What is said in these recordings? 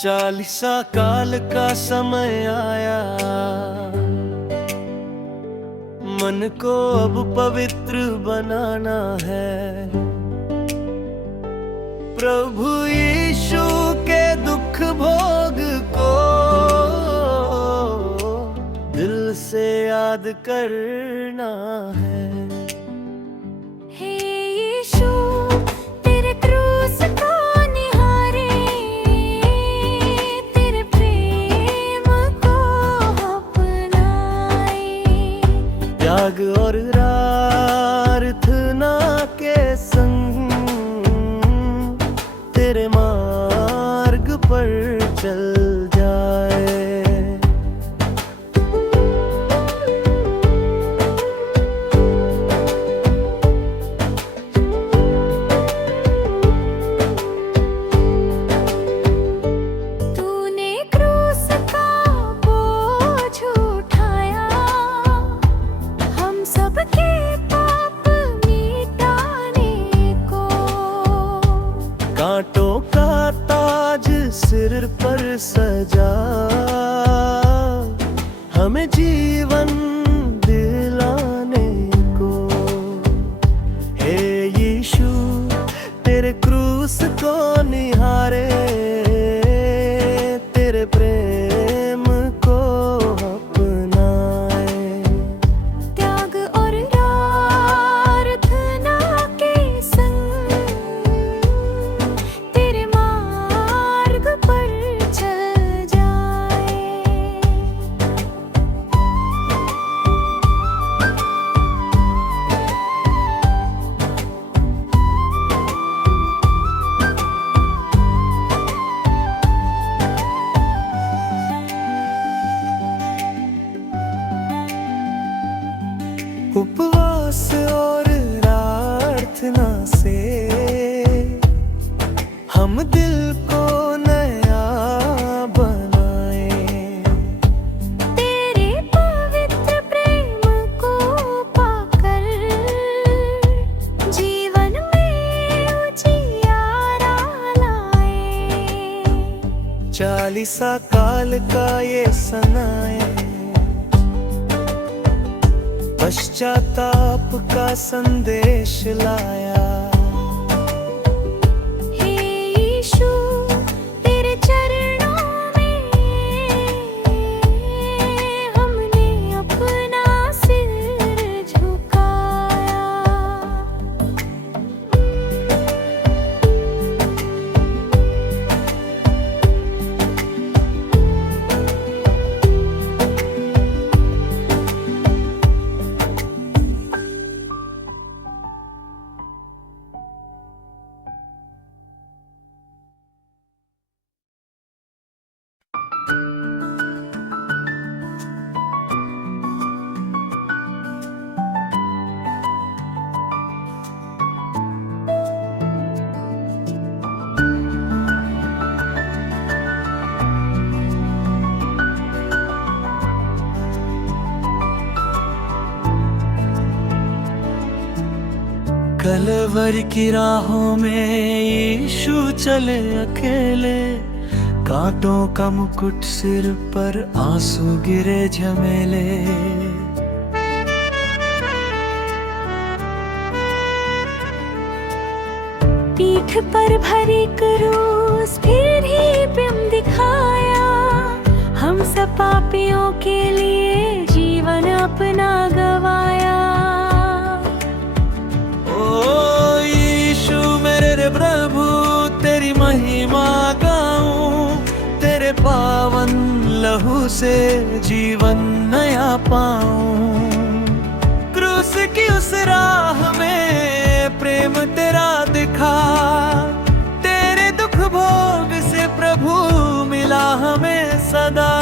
40 काल का समय आया, मन को अब पवित्र बनाना है। प्रभु यीशु के दुख भोग को दिल से याद करना है। हे यीशु तेरे क्रूस को निहारे, तेरे प्रेम को अपनाए। त्याग और प्रार्थना के संग तेरे मार्ग पर चल जाए। तूने क्रूस का बोझ उठाया, हम सबके पाप मिटाने को। कांटों का ताज सिर पर सजा, हमें जीवन दिलाने को। हे यीशु तेरे क्रूस को निहारे, तेरे प्रेम को अपनाए। त्याग और प्रार्थना के संग तेरे मार्ग पर चल जाए। उपवास और प्रार्थना से हम दिल को नया बनाए। तेरे पवित्र प्रेम को पाकर जीवन में उजियारा लाए। 40 काल का ये सनाए, पश्चाताप का संदेश लाया। हे यीशु तेरे चरणों में हमने अपना सिर झुकाया। कलवरी की राहों में यीशु चले अकेले, कांटों का मुकुट सिर पर आंसू गिरे झमेले। पीठ पर भरी क्रूस फिर भी प्रेम दिखाया, हम सब पापियों के लिए जीवन अपना गवाया। ओ यीशु मेरे प्रभु तेरी महिमा गाऊं, तेरे पावन लहू से जीवन नया पाऊं। क्रूस की उस राह में प्रेम तेरा दिखा, तेरे दुख भोग से प्रभु मिला हमें सदा।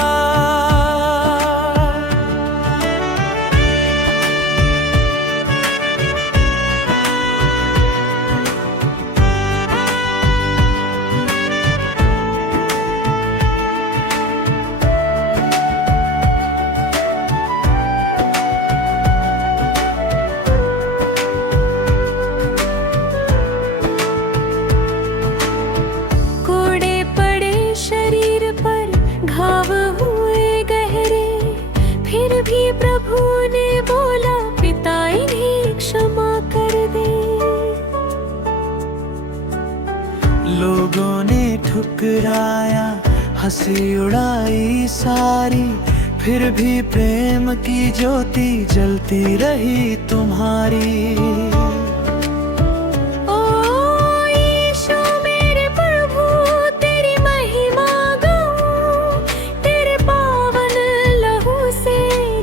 ठुकराया, हंसी उड़ाई सारी, फिर भी प्रेम की ज्योति जलती रही तुम्हारी। ओ यीशु मेरे प्रभु, तेरी महिमा गाऊं, तेरे पावन लहू से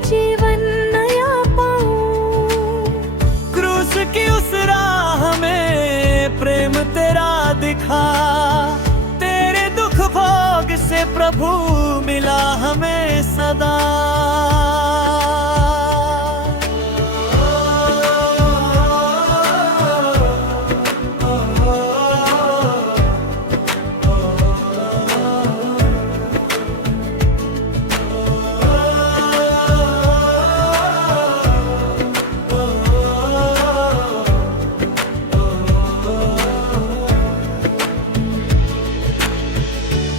जीवन नया पाऊं। क्रूस की उस राह में प्रेम तेरा दिखा, तेरे दुख भोग से प्रभु मिला हमें सदा।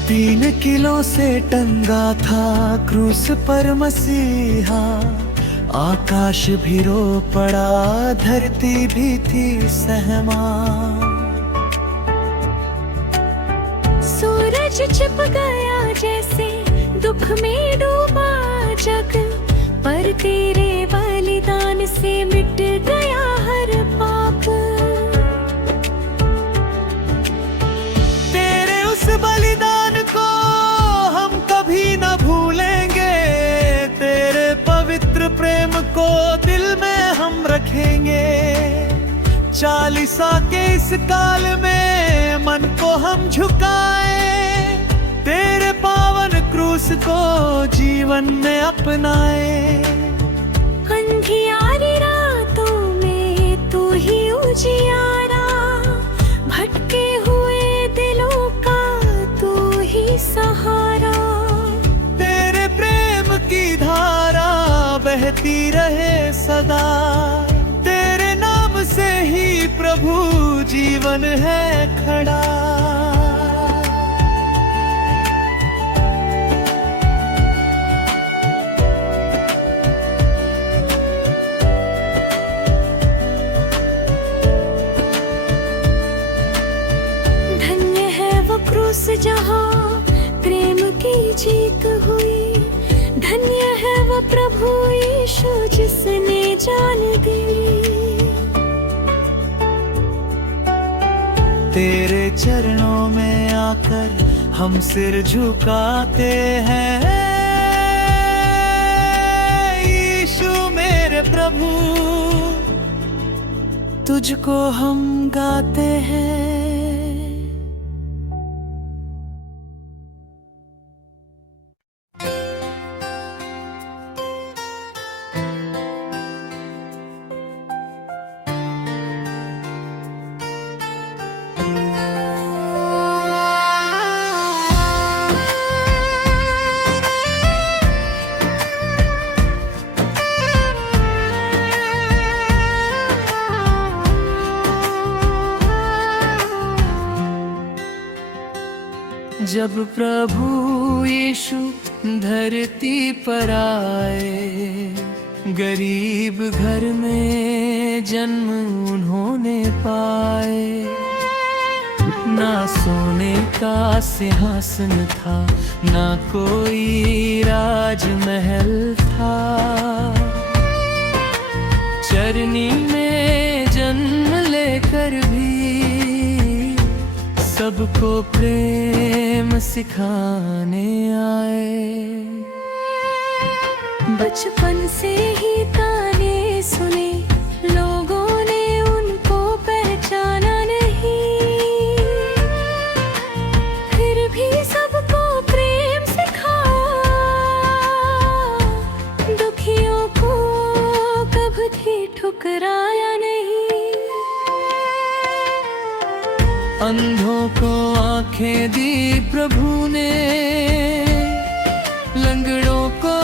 तीन किलो से टंगा था क्रूस पर मसीहा, आकाश भी रो पड़ा, धरती भी थी सहमा। सूरज छिप गया जैसे दुख में डूबा जग, पर तेरे बलिदान से मिट गया हर पाप। तेरे उस बलिदान को हम कभी न भूलेंगे, तेरे पवित्र प्रेम को दिल में हम रखेंगे। चालीसा के इस काल में मन को हम झुकाए, तेरे पावन क्रूस को जीवन में अपनाए। अंधियारी रातों में तू ही उजियारा, भटके हुए दिलों का तू ही सहारा। तेरे प्रेम की धारा बहती रहे सदा, तेरे नाम से ही प्रभु जीवन है खड़ा। क्रूस जहाँ प्रेम की जीत हुई, धन्य है वो प्रभु यीशु जिसने जान दी। तेरे चरणों में आकर हम सिर झुकाते हैं, यीशु मेरे प्रभु तुझको हम गाते हैं। जब प्रभु यीशु धरती पर आए, गरीब घर में जन्म उन्होंने पाए। ना सोने का सिंहासन था, ना कोई राजमहल था, चरनी में जन्म लेकर भी सबको प्रेम सिखाने आए। बचपन से ही ताने सुने, लोगों ने उनको पहचाना नहीं, फिर भी सबको प्रेम सिखाया, दुखियों को कभी ठुकराया नहीं। अंधों को आंखें दी प्रभु ने, लंगड़ों को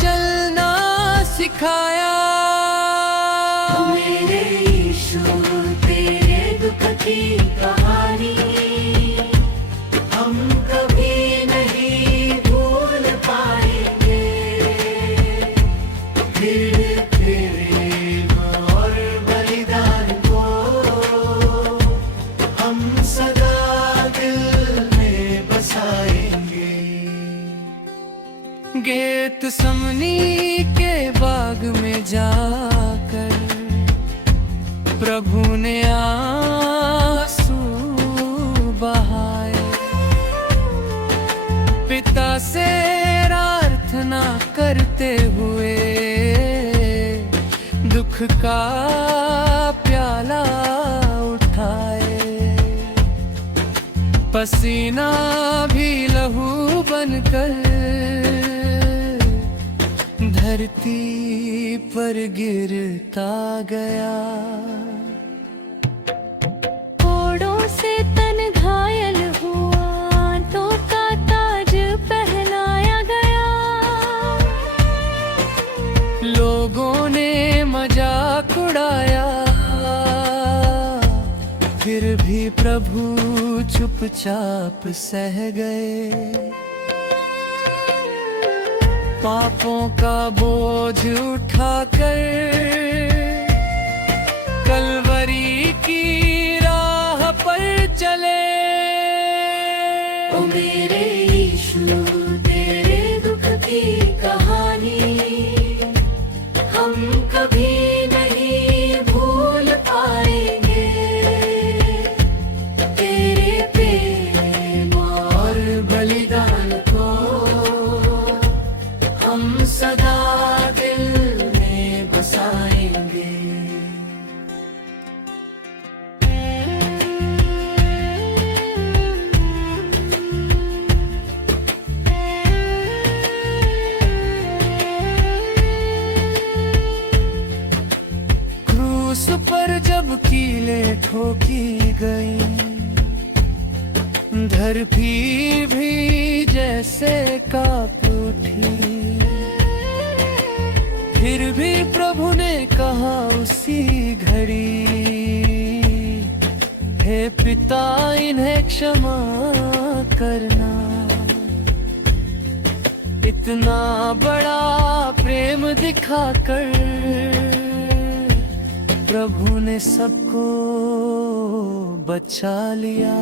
चलना सिखाया। मेरे यीशु तेरे दुख की कहानी हम कभी नहीं भूल पाएंगे। फिर प्रेम और बलिदान को हम सदा दिल में प्रभु ने आंसू बहाए, पिता से प्रार्थना करते हुए दुख का प्याला उठाए। पसीना भी लहू बनकर धरती पर गिरता गया। कोड़ों से तन घायल हुआ, तो का ताज पहनाया गया। लोगों ने मजाक उड़ाया, फिर भी प्रभु चुपचाप सह गए। पापों का बोझ उठाकर कलवरी की राह पर चले। ओ मेरे यीशु, तेरे दुख की कहानी हम कभी नहीं भूल पाएंगे। तेरे प्रेम और बलिदान को हम सदा दिल में बसाएंगे। क्रूस पर जब कीलें ठोकी गई, धरती भी जैसे कांप उठी। फिर भी प्रभु ने कहा उसी घड़ी, हे पिता इन्हें क्षमा करना। इतना बड़ा प्रेम दिखाकर प्रभु ने सबको बचा लिया।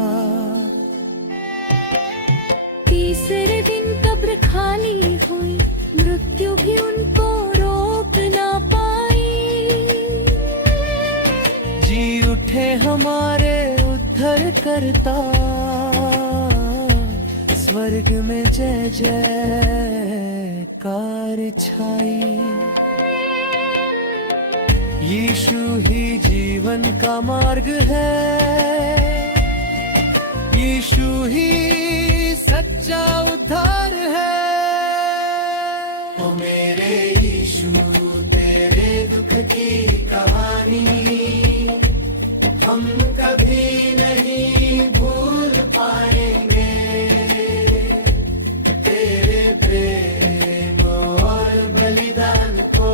तीसरे दिन कब्र खाली हुई, मृत्यु भी उनको रोक ना पाई। जी उठे हमारे उद्धारकर्ता, स्वर्ग में जय जयकार छाई। यीशु ही जीवन का मार्ग है, यीशु ही सच्चा उद्धार है। ओ मेरे यीशु, तेरे दुख की कहानी हम कभी नहीं भूल पाएंगे। तेरे प्रेम और बलिदान को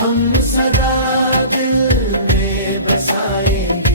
हम सदा दिल में बसाएंगे।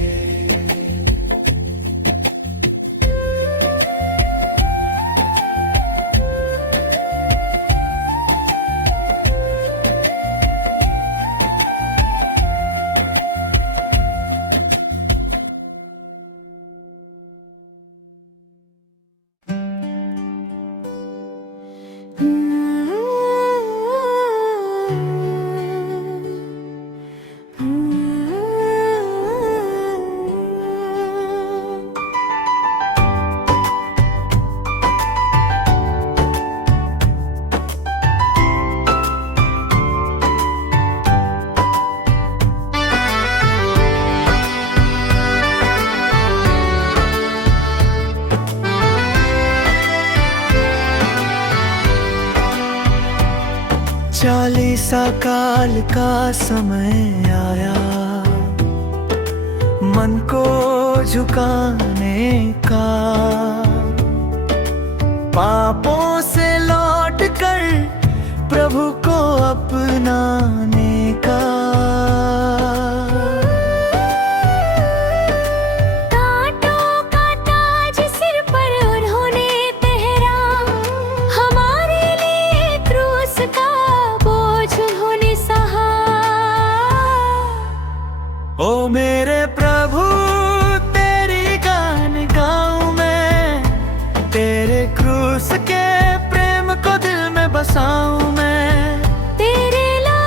चालीसा काल का समय आया, मन को झुकाने का। पापों से लौट कर प्रभु को अपनाने का। कांटों का ताज सिर पर उन्होंने पहरा, हमारे लिए क्रूस का बोझ उन्होंने सहा। ओ मेरे प्रभु, तेरी गान गाऊं मैं, तेरे क्रूस के प्रेम को दिल में बसाऊं मैं। तेरे ला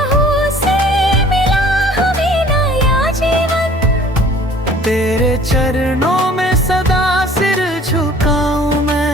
चरणों में सदा सिर झुकाऊं मैं।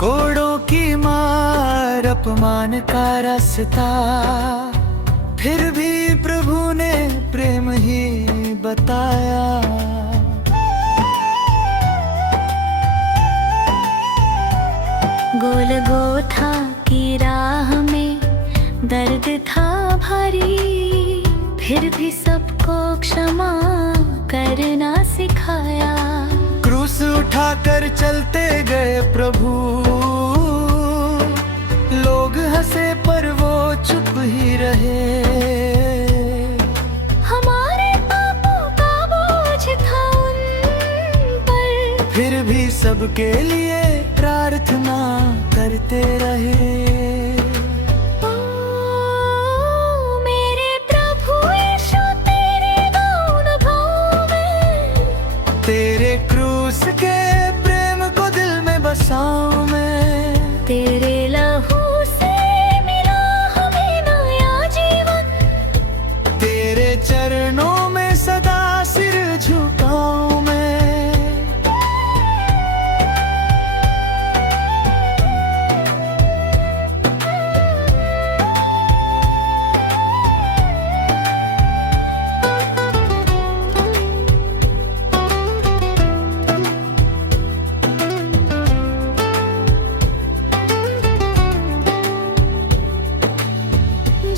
कोड़ों की मार अपमान का रास्ता, फिर भी प्रभु ने प्रेम ही बताया। गोलगोथा की राह में दर्द था भारी, फिर भी सबको क्षमा करना सिखाया। क्रूस उठाकर चलते गए प्रभु, लोग हंसे पर वो चुप ही रहे। हमारे पापों का बोझ था उन पर, फिर भी सबके लिए प्रार्थना करते रहे। ओ मेरे प्रभु यीशु, तेरे गौन भाव में, तेरे क्रूस के प्रेम को दिल में बसाऊं मैं। तेरे लहू से मिला हमें नया जीवन, तेरे चरणों में सदा सिर झुकाऊं मैं।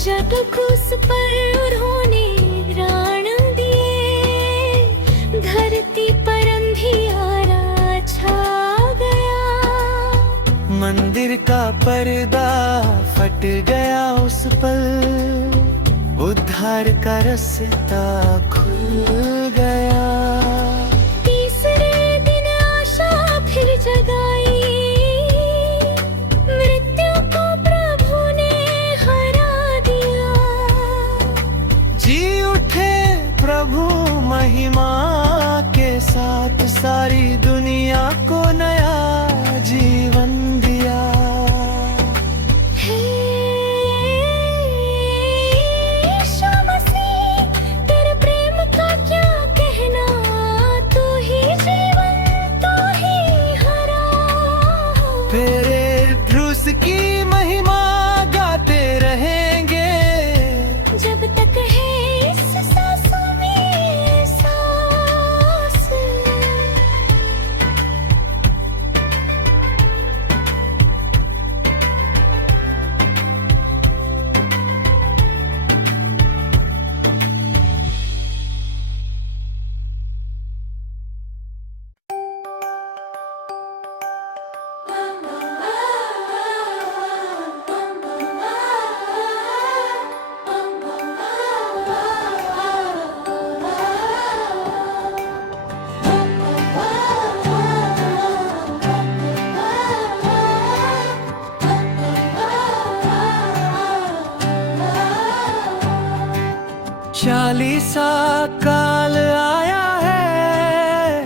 जब क्रूस पर उन्होंने प्राण दिए, धरती पर अंधियारा छा गया। मंदिर का पर्दा फट गया उस पल, उद्धार का रास्ता खुल गया। तीसरे दिन आशा फिर जगाई, मृत्यु को प्रभु ने हरा दिया। जी उठे प्रभु महिमा के साथ, सारी दुनिया को नया जीवन दिया। हे यीशु मसीह, तेरे प्रेम का क्या कहना, तू ही जीवन, तू ही हरा। तेरे क्रूस की महिमा गाते रहेंगे, जब तक है इस सांसों में सांस। चालीसा काल आया है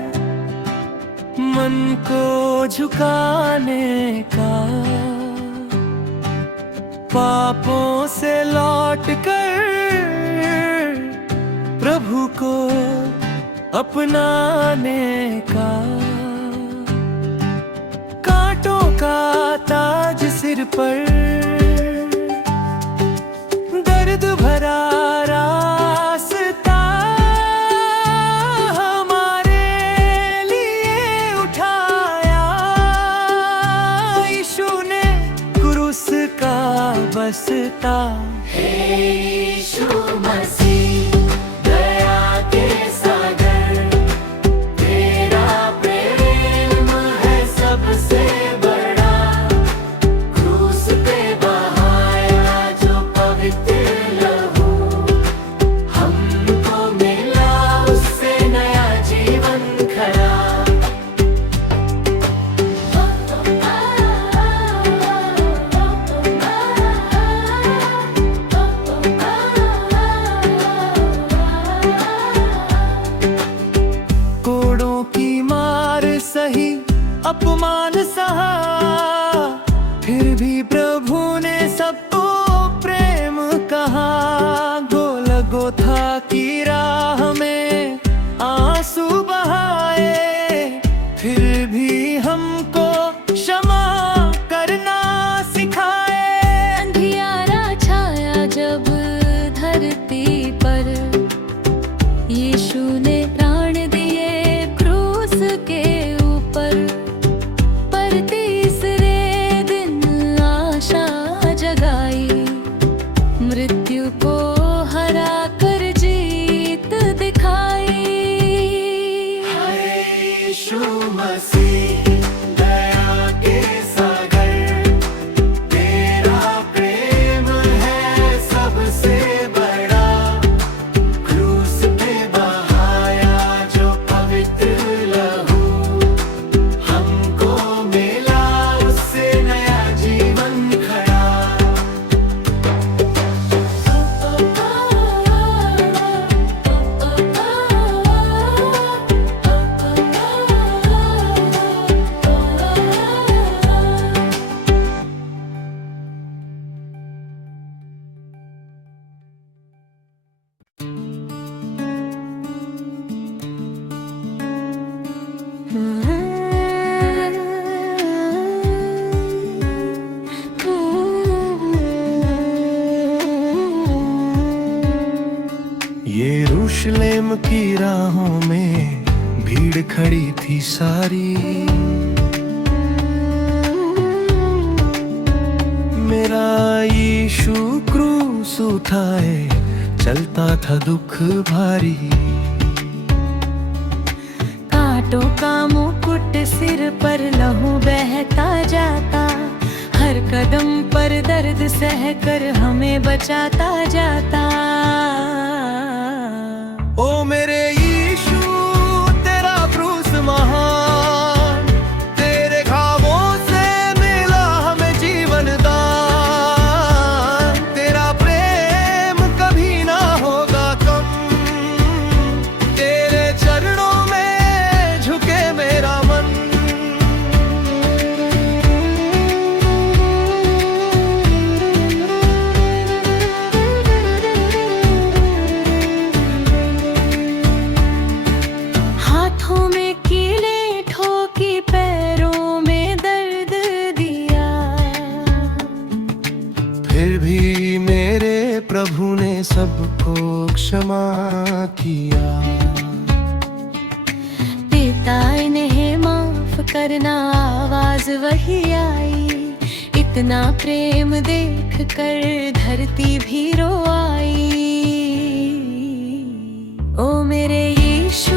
मन को झुकाने का, पापों से लौट कर प्रभु को अपनाने का। कांटों का ताज सिर पर, दर्द भरा रास्ता हमारे लिए उठाया। यीशु ने क्रूस का बस्ता। हे यीशु मसीह, दया के सागर, तेरा प्रेम है सबसे बड़ा। क्रूस पे बहाया जो पवित्र लहू, हमको मिला उससे नया जीवन खड़ा। अपमान सहा, फिर भी प्रभु ने सबको प्रेम कहा। गोलगोथा की राह में आंसू बहाए, फिर भी हमको क्षमा करना सिखाए। अंधियारा छाया जब धरती पर, यीशु ने प्राण दिए क्रूस के ऊपर। पर तीसरे दिन आशा जगाई, मृत्यु को हरा कर जीत दिखाई। यीशु मसीह दया के सागर, तेरा प्रेम है सबसे बड़ा। क्रूस पे बहाया जो पवित्र लहू, हमको मिला उससे नया जीवन खड़ा। यरूशलेम की राहों में भीड़ खड़ी थी सारी। मेरा यीशु क्रूस उठाए चलता था दुख भारी। कांटों का मुकुट सिर पर, लहू बहता जाता। हर कदम पर दर्द सह कर हमें बचाता जाता। ओ मेरे यीशु तेरा क्रूस महान, तेरे घावों से मिला हमें जीवन दान। तेरा प्रेम कभी ना होगा कम, तेरे चरणों में झुके मेरा मन। हाथों में कीले ठोकी, पैरों में दर्द दिया। फिर भी मेरे प्रभु ने सबको क्षमा किया। पिता इन्हें माफ करना, आवाज वही आई। इतना प्रेम देख कर धरती भी रो आई। ओ मेरे यीशु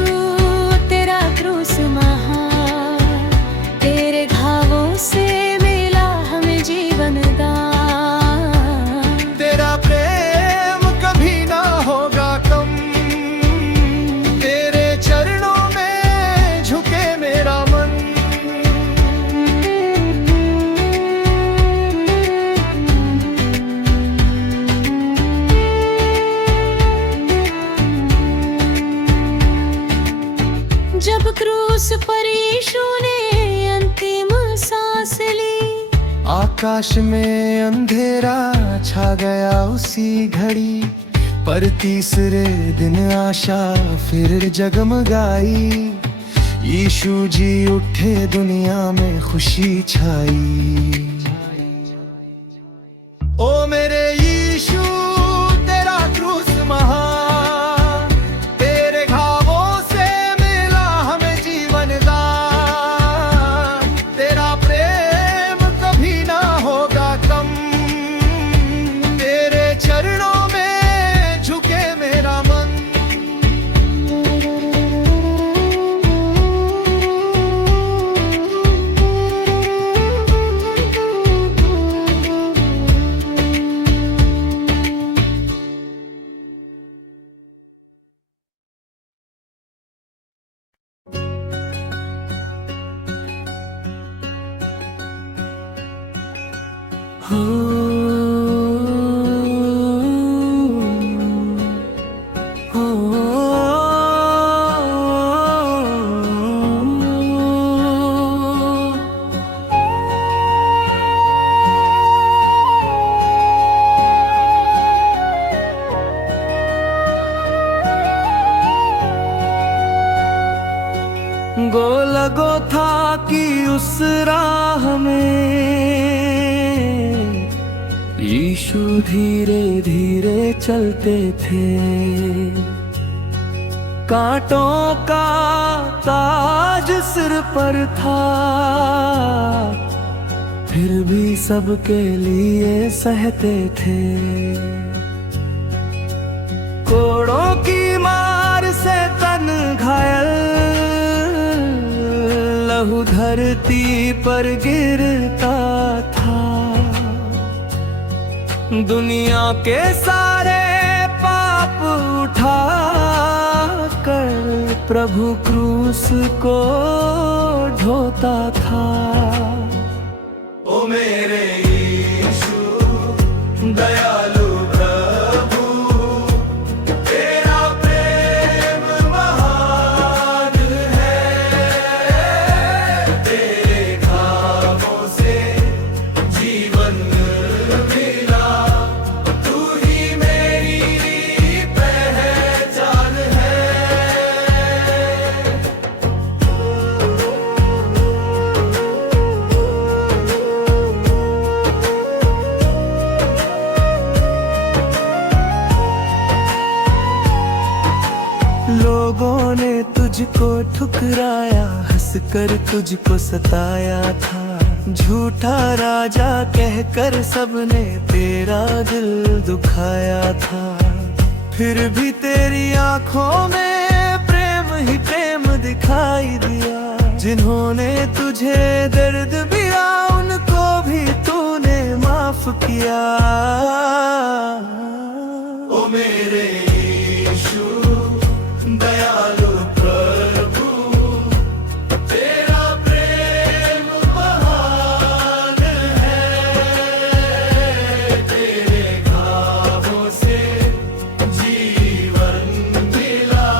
तेरा क्रूस महान, तेरे घावों से मिला हमें जीवन दान। तेरा प्रेम कभी ना होगा कम, तेरे चरणों में झुके मेरा मन। जब क्रूस पर यीशु ने अंतिम सांस ली, आकाश में अंधेरा छा गया उसी घड़ी। पर तीसरे दिन आशा फिर जगमगाई। यीशु जी उठे, दुनिया में खुशी छाई। ओ मेरे यीशु तेरा क्रूस महान, तेरे घावों से मिला हमें जीवन दान। तेरा प्रेम कभी ना होगा कम, तेरे चरणों में झुके मेरा मन। की उस राह में यीशु धीरे धीरे चलते थे। कांटों का ताज सिर पर था, फिर भी सबके लिए सहते थे। कोड़ों की मार से तन घायल, लहू धरती पर गिरता था। दुनिया के सारे पाप उठा कर प्रभु क्रूस को ढोता था। ओ मेरे यीशु दयालु प्रभु, तेरा प्रेम महान है। तेरे घावों से जीवन मिला, तू ही मेरी पहचान है। लोगों ने तुझको ठुकराया, हंसकर तुझको सताया था। झूठा राजा कहकर सबने तेरा दिल दुखाया था। फिर भी तेरी आंखों में प्रेम ही प्रेम दिखाई दिया। जिन्होंने तुझे दर्द दिया, उनको भी तूने माफ किया। ओ मेरे दयालु प्रभु, तेरा प्रेम महान है। तेरे घावों से जीवन मिला,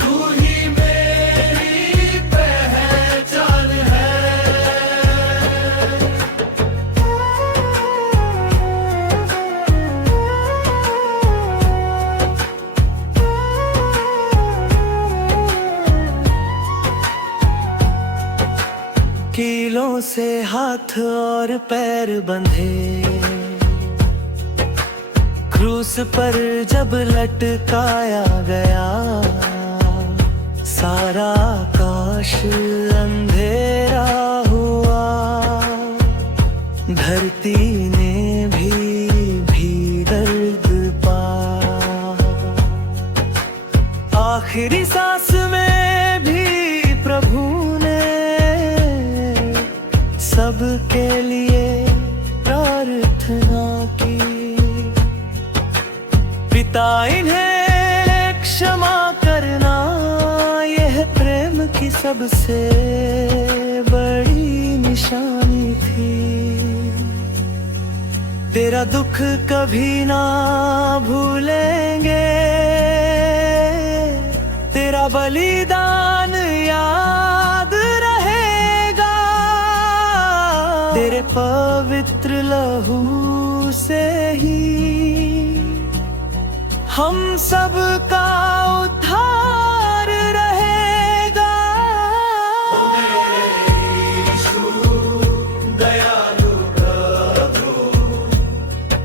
तू ही मेरी पहचान है। कीलों से हाथ और पैर बंधे, क्रूस पर जब लटकाया गया। सारा आकाश अंधेरा हुआ, धरती ने भी दर्द पाया। आखिरी सांस में भी प्रभु सबके लिए प्रार्थना की। पिता इन्हें क्षमा करना, यह प्रेम की सबसे बड़ी निशानी थी। तेरा दुख कभी ना भूलेंगे, तेरा बलिदान याद रहेगा। तेरे पवित्र लहू से ही हम सब का उद्धार रहेगा। ओ मेरे यीशु दयालु प्रभु,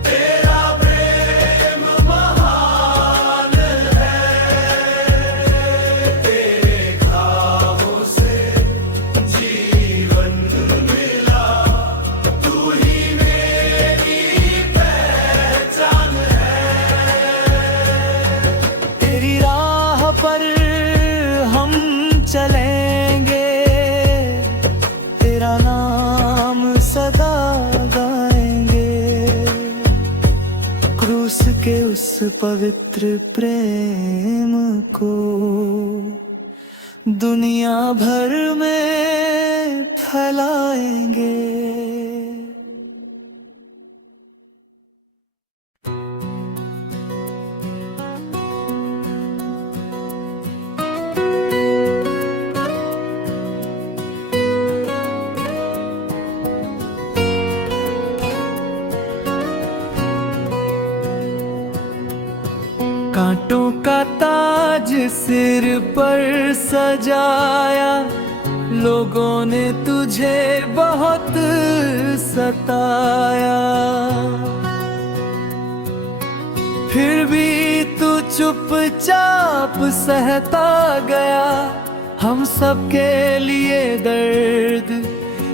तेरा प्रेम महान है। तेरे घावों से जीवन मिला, तू ही मेरी पहचान है। तेरी राह पर हम चलेंगे, तेरा नाम सदा गाएंगे। क्रूस के उस पवित्र प्रेम को दुनिया भर में फैलाएंगे। कांटों का ताज सिर पर सजाया, लोगों ने तुझे बहुत सताया, फिर भी तू चुपचाप सहता गया, हम सबके लिए दर्द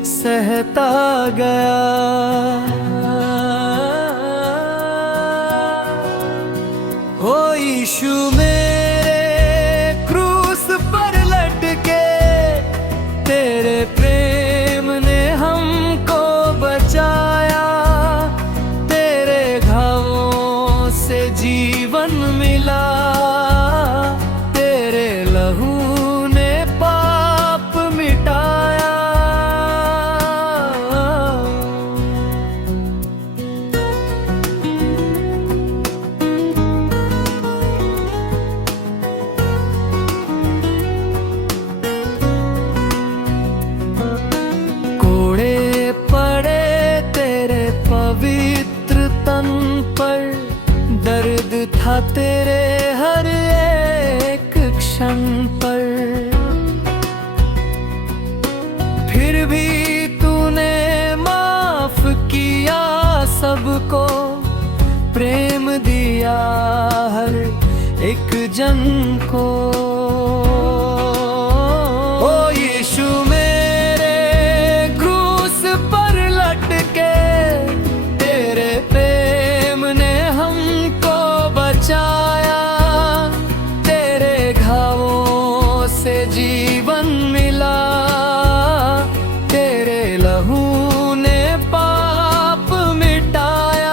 सहता गया। ओ यीशु मेरे क्रूस पर लटके, तेरे प्रेम ने हमको बचाया, तेरे घावों से जीवन मिला, तेरे लहू ने पाप मिटाया। कोड़े पड़े तेरे पवित्र तन पर, दर्द था तेरे हर एक क्षण पर, फिर भी तूने माफ किया सबको, प्रेम दिया हर एक जन को। ओ यीशु मेरे क्रूस पर लटके, तेरे प्रेम ने हमको बचाया, तेरे घावों से जीवन मिला, तेरे लहू ने पाप मिटाया।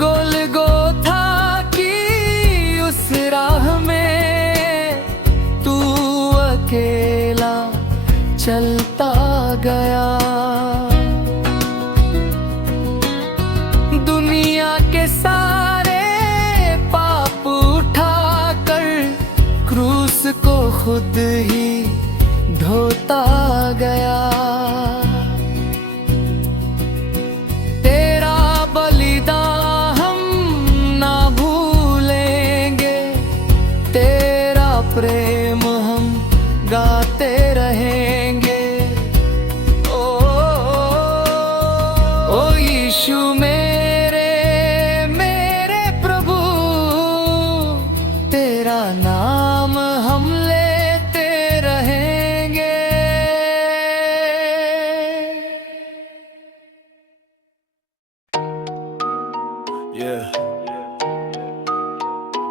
गोलगोथा की उस राह में तू अकेला चलता गया, दुनिया के सारे पाप उठाकर क्रूस को खुद ही ढोता गया। तेरा बलिदान हम ना भूलेंगे, तेरा प्रेम हम गाते रहेंगे। ओ यीशु मेरे मेरे प्रभु, तेरा नाम हम लेते रहेंगे।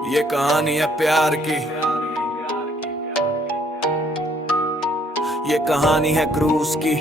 ये कहानी है प्यार की, ये कहानी है क्रूस की।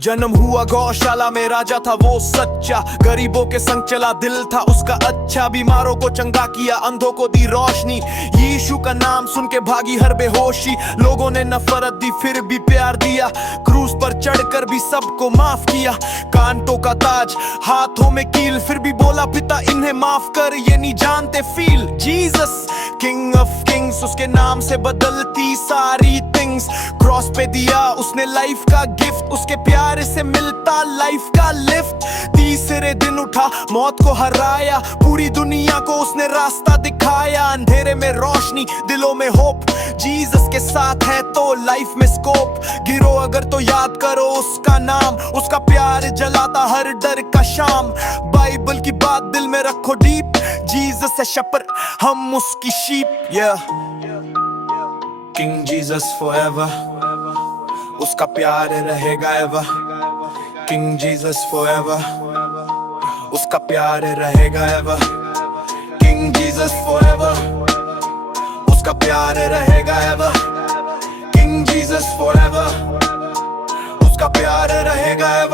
जन्म हुआ गौशाला में, राजा था वो सच्चा, गरीबों के संग चला, दिल था उसका अच्छा, बीमारों को चंगा किया, अंधों को दी रोशनी। यीशु का नाम सुन के भागी हर बेहोशी, लोगों ने नफरत दी फिर भी प्यार दिया, क्रूस पर चढ़कर भी सबको माफ किया। कांटों का ताज, हाथों में कील, फिर भी बोला पिता इन्हें माफ कर, ये नहीं जानते feel. Jesus king of Kings, उसके नाम से बदलती सारी थिंग्स, क्रॉस पे दिया उसने लाइफ का गिफ्ट, उसके प्यार से मिलता लाइफ का लिफ्ट। तीसरे दिन उठा, मौत को हराया, पूरी दुनिया को उसने रास्ता दिखाया, अंधेरे में रोशनी, दिलों में होप, जीसस के साथ है तो लाइफ में स्कोप। गिरो अगर तो याद करो उसका नाम, उसका प्यार जलाता हर डर का शाम। बाइबल की बात दिल में रखो डीप, जीसस है शेपर्ड, हम उसकी शीप। किंग जीसस फॉरएवर, उसका प्यार रहेगा एवर। किंग जीसस फॉरएवर, उसका प्यार रहेगा एवर। किंग जीसस फॉरएवर, उसका प्यार रहेगा एवर। किंग जीसस फॉरएवर, उसका प्यार रहेगा एवर।